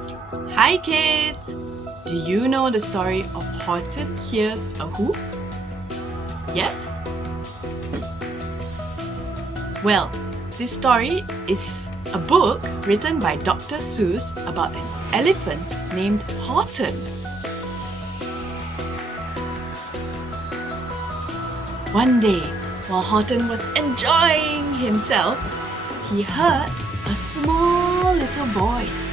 Hi kids! Do you know the story of Horton Hears a Who? Yes? Well, this story is a book written by Dr. Seuss about an elephant named Horton. One day, while Horton was enjoying himself, he heard a small little voice.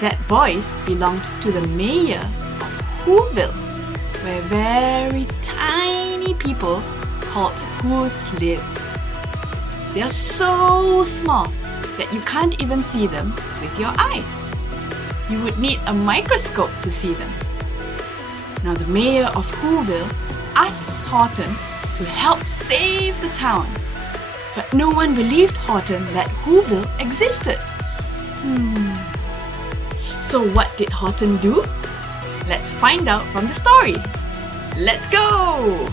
That voice belonged to the mayor of Whoville, where very tiny people called Whos live. They are so small that you can't even see them with your eyes. You would need a microscope to see them. Now the mayor of Whoville asked Horton to help save the town. But no one believed Horton that Whoville existed. So what did Horton do? Let's find out from the story. Let's go!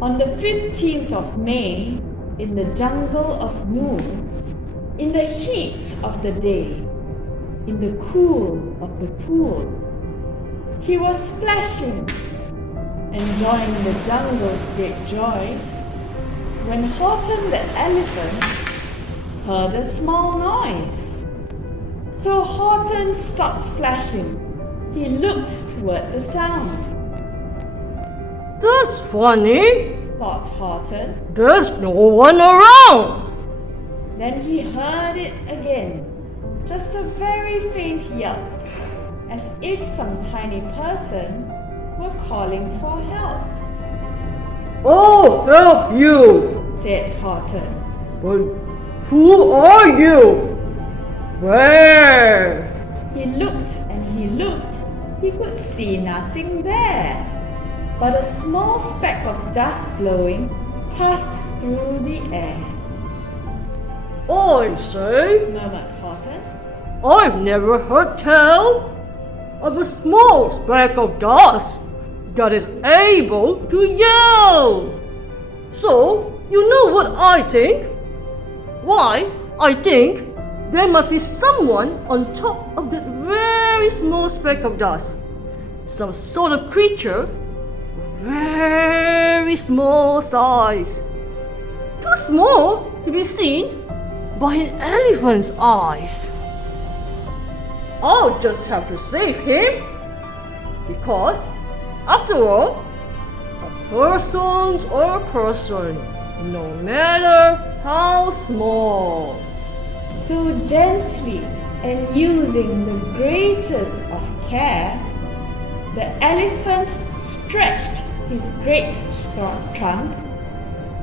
On the 15th of May, in the jungle of Noor, in the heat of the day, in the cool of the pool, he was splashing, enjoying the jungle's great joys, when Horton the elephant heard a small noise. So Horton stopped splashing. He looked toward the sound. That's funny. Thought Horton. There's no one around. Then he heard it again, just a very faint yelp, as if some tiny person were calling for help. I'll help you, Said Horton. but who are you? Where? He looked and he looked. He could see nothing there, but a small speck of dust blowing passed through the air. I say, Murmured Horton. I've never heard tell of a small speck of dust that is able to yell. So, you know what I think? Why, I think there must be someone on top of that very small speck of dust. Some sort of creature of very small size. Too small to be seen by an elephant's eyes. I'll just have to save him, because after all, a person's a person, no matter how small. So gently and using the greatest of care, the elephant stretched his great trunk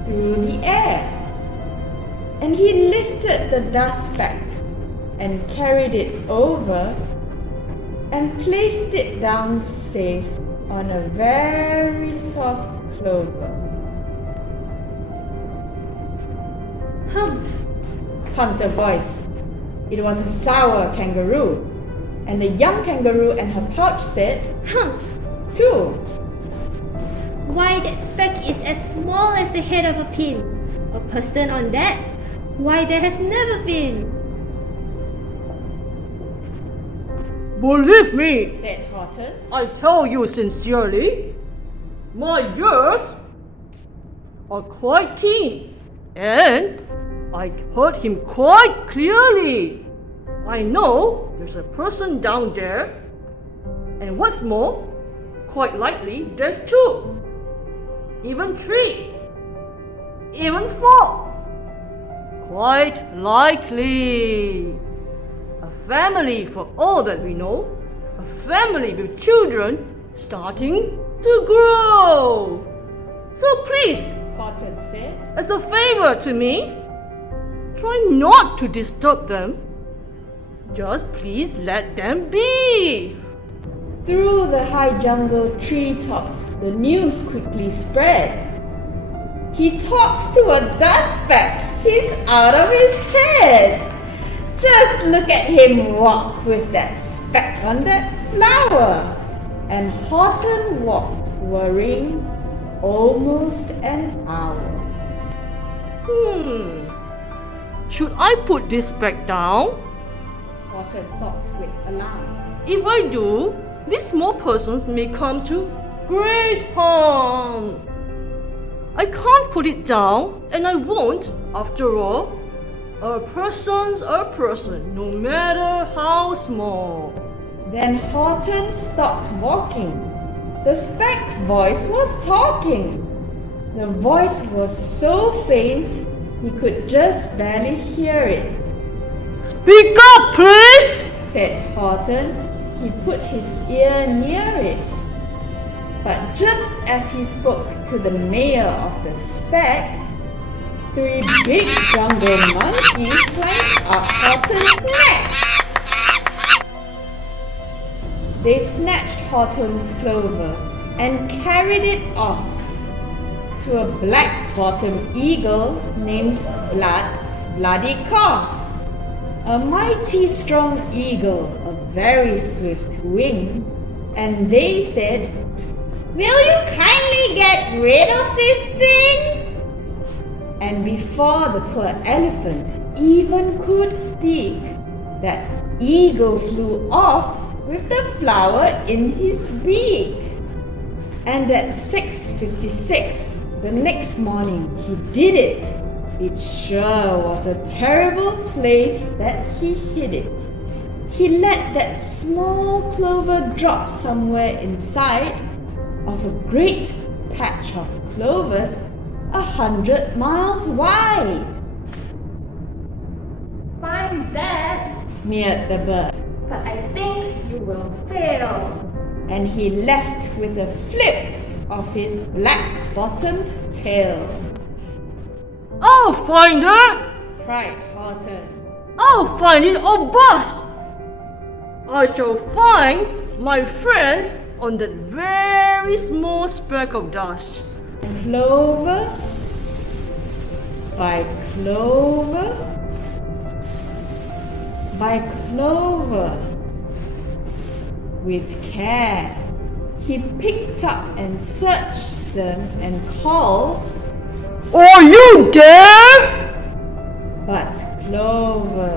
through the air, and he lifted the dust speck and carried it over and placed it down safe on a very soft clover. Humph! Pumped a voice. It was a sour kangaroo, and the young kangaroo and her pouch said, Humph! too. Why, that speck is as small as the head of a pin. A person on that? Why, there has never been. Believe me, Said Horton. I tell you sincerely, my ears are quite keen, and I heard him quite clearly. I know there's a person down there, and what's more, quite likely there's two, even three, even four. Quite likely. A family, for all that we know, a family with children starting to grow. So please, Horton said. as a favor to me, try not to disturb them. Just please let them be. Through the high jungle treetops, the news quickly spread. He talks to a dust speck. He's out of his head. Just look at him walk with that speck on that flower. And Horton walked, worrying, almost an hour. Should I put this back down? Horton thought with alarm. If I do, these small persons may come to great harm. I can't put it down, and I won't, after all. A person's a person, no matter how small. Then Horton stopped walking. The speck voice was talking. The voice was so faint he could just barely hear it. Speak up, please! Said Horton. He put his ear near it. But just as he spoke to the mayor of the speck, 3 big jungle monkeys climbed up Horton's neck. They snatched Horton's clover and carried it off to a black-bottomed eagle named Bloody Cough. A mighty strong eagle, a very swift wing, and they said, "Will you kindly get rid of this thing?" And before the poor elephant even could speak, that eagle flew off with the flower in his beak. And at 6:56 the next morning he did it. It sure was a terrible place that he hid it. He let that small clover drop somewhere inside of a great patch of clovers 100 miles wide. Find that, Sneered the bird, but I think you will fail. and he left with a flip of his black-bottomed tail. I'll find it! Cried Horton. I'll find it or bust! I shall find my friends on that very small speck of dust. Clover by clover by clover. With care, he picked up and searched them and called, Are you there? but clover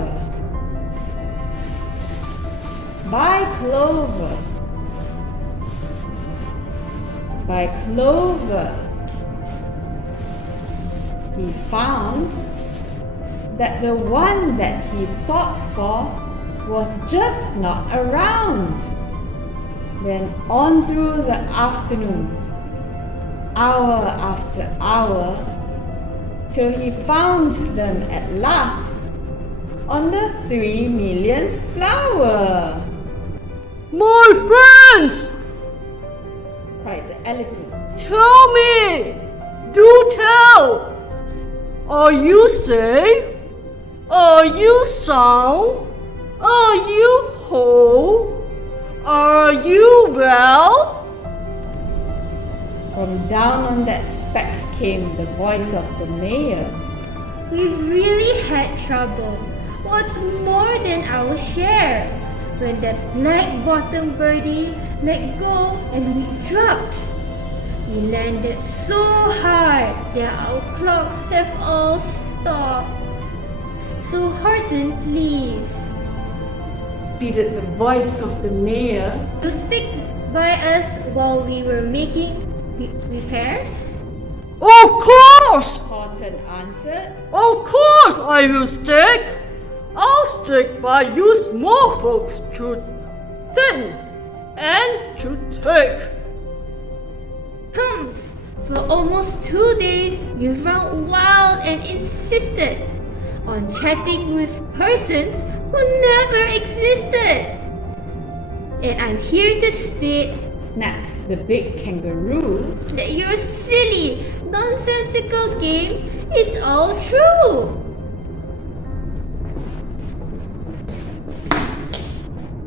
by clover by clover. He found that the one that he sought for was just not around. Then on through the afternoon, hour after hour, till he found them at last on the 3 millionth flower. My friends! Cried the elephant. Tell me! Do tell! Are you safe? Are you sound? Are you whole? Are you well? From down on that speck came the voice of the mayor. We really had trouble. What's more than our share? When that black-bottomed birdie let go and we dropped. We landed so hard that our clocks have all stopped. So Horton, please, Repeated the voice of the mayor. to stick by us while we were making repairs? Of course! Horton answered. Of course I will stick! I'll stick by you small folks to think and to take. For almost 2 days, we ran wild and insisted on chatting with persons who never existed. And I'm here to state Snapped the big kangaroo. that your silly, nonsensical game is all true.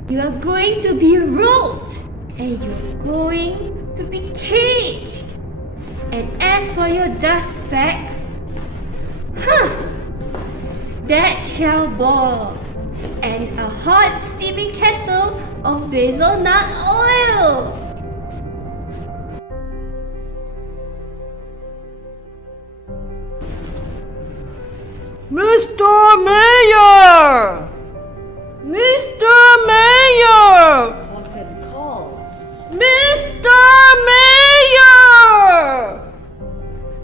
You are going to be rolled and you're going to be caged. And as for your dust speck, that shall boil, and a hot steaming kettle of basil nut oil. Mr. Mayor! Mr. Mayor! Horton called. Mr. Mayor!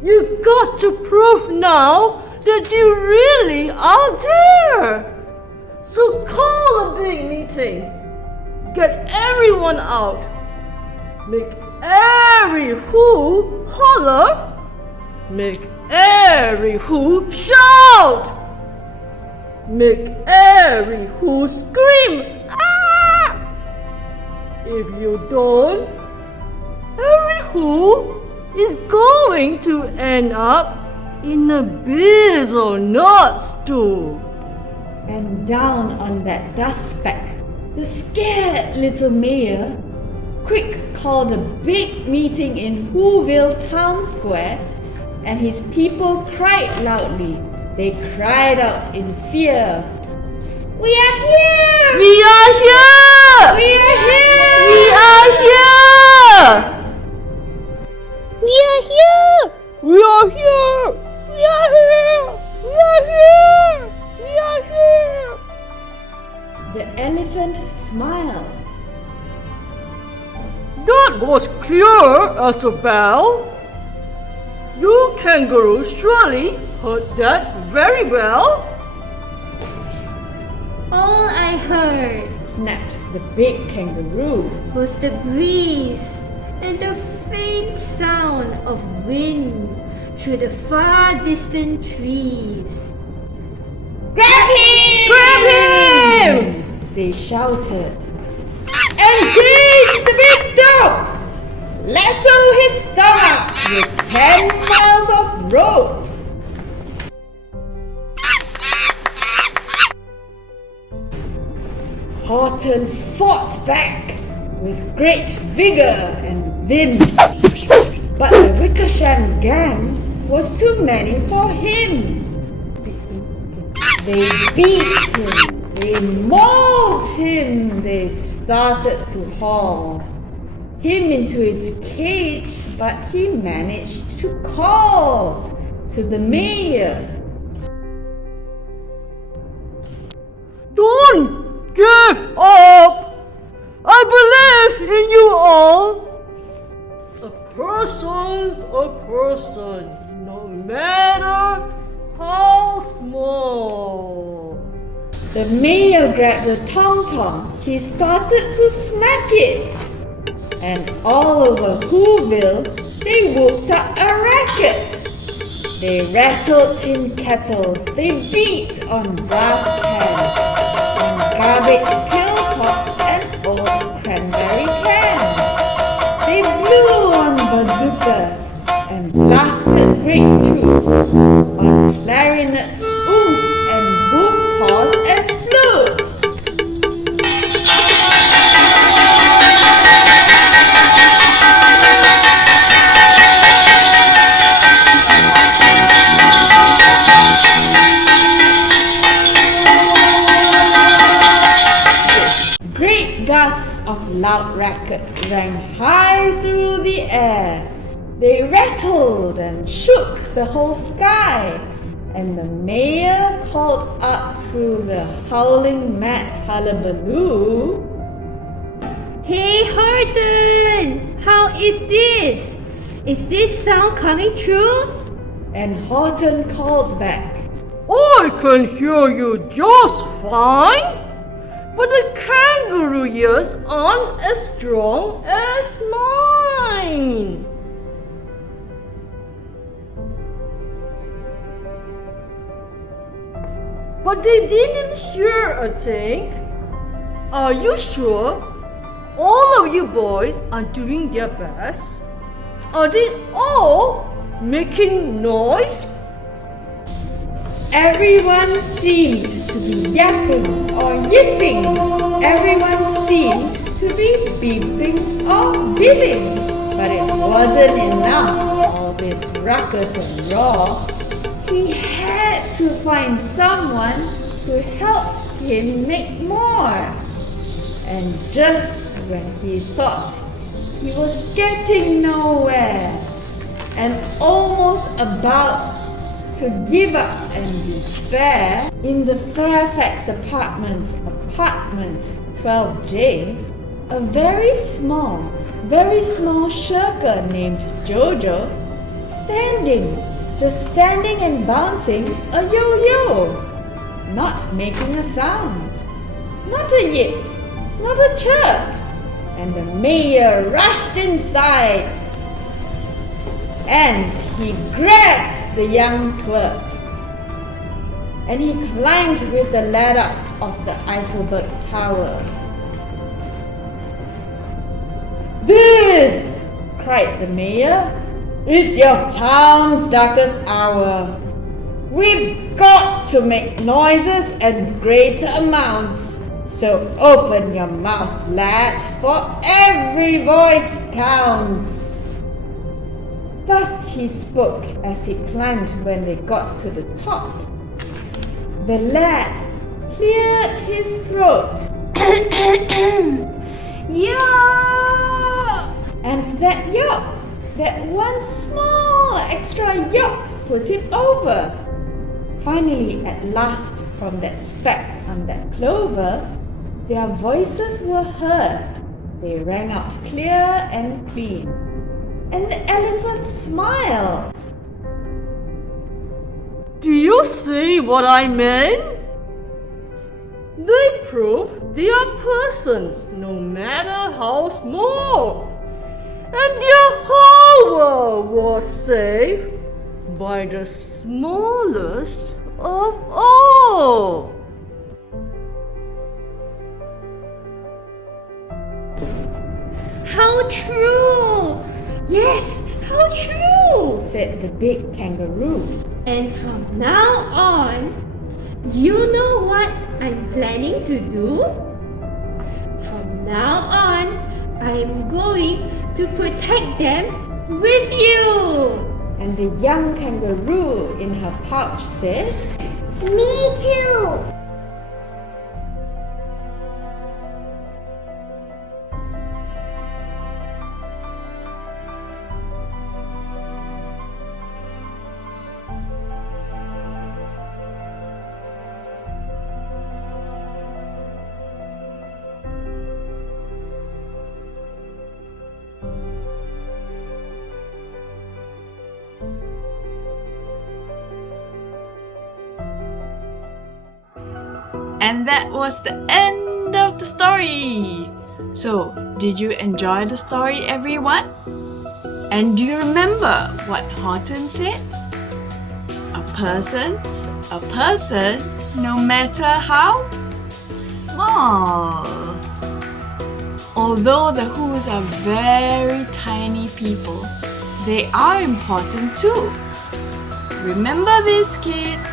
You got to prove now that you really are there. So call a big meeting. Get everyone out. Make every who holler. Make every who shout. Make every who scream. Ah! If you don't, every who is going to end up in a basil nut stew. And down on that dust speck, the scared little mayor quick called a big meeting in Whoville Town Square, and his people cried loudly. They cried out in fear. We are here! We are here! We are here! We are here! We are here! We are here! We are here! We are here! We are here! The elephant smiled. That was clear as a bell. You kangaroo surely heard that very well. All I heard Snapped the big kangaroo. was the breeze and the faint sound of wind through the far distant trees. Grab him! Grab him! They shouted. Engage the big dog! Lasso his stomach with 10 miles of rope. Horton fought back with great vigor and vim, but the Wickersham gang was too many for him. They beat him, they mauled him, they started to haul him into his cage, but he managed to call to the mayor. Don't give up! I believe in you all! A person's a person, no matter how small. The mayor grabbed the tom-tom. He started to smack it. And all over Whoville, they whooped up a racket. They rattled tin kettles. They beat on brass pans, on garbage pail tops and old cranberry cans. They blew on bazookas and blasted great toots on clarinets, ooms, and boom paws and flutes. Great gusts of loud racket rang high through the air. They rattled and shook the whole sky, and the mayor called up through the howling mad hullabaloo. Hey Horton! How is this? Is this sound coming through? And Horton called back. I can hear you just fine, but the kangaroo ears aren't as strong as mine. But they didn't hear a thing. Are you sure all of you boys are doing their best? Are they all making noise? Everyone seemed to be yapping or yipping. Everyone seemed to be beeping or beeping, but it wasn't enough. All this ruckus and roar. He had to find someone to help him make more. And just when he thought he was getting nowhere and almost about to give up and despair, in the Fairfax Apartments, apartment 12J, a very small shirker named Jojo, just standing and bouncing a yo-yo, not making a sound, not a yip, not a chirp. And the mayor rushed inside and he grabbed the young clerk and he climbed with the ladder of the Eiffelberg Tower. "This," cried the mayor, "is your town's darkest hour. We've got to make noises and greater amounts. So open your mouth, lad, for every voice counts." Thus he spoke as he climbed. When they got to the top, the lad cleared his throat. Yeah! And that yop, that one small extra yop, put it over. Finally, at last, from that speck on that clover, their voices were heard. They rang out clear and clean. And the elephant smiled. Do you see what I mean? They prove they are persons, no matter how small. And their whole world was saved by the smallest of all. How true! Yes, how true! Said the big kangaroo. And from now on, you know what I'm planning to do? From now on, I'm going to protect them with you! And the young kangaroo in her pouch said, Me too. And that was the end of the story. So, did you enjoy the story, everyone? And do you remember what Horton said? A person, no matter how small. Although the Whos are very tiny people, they are important too. Remember this, kids.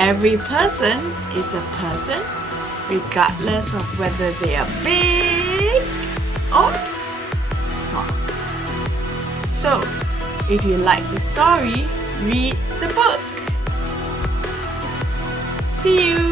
Every person is a person, regardless of whether they are big or small. So, if you like the story, read the book. See you!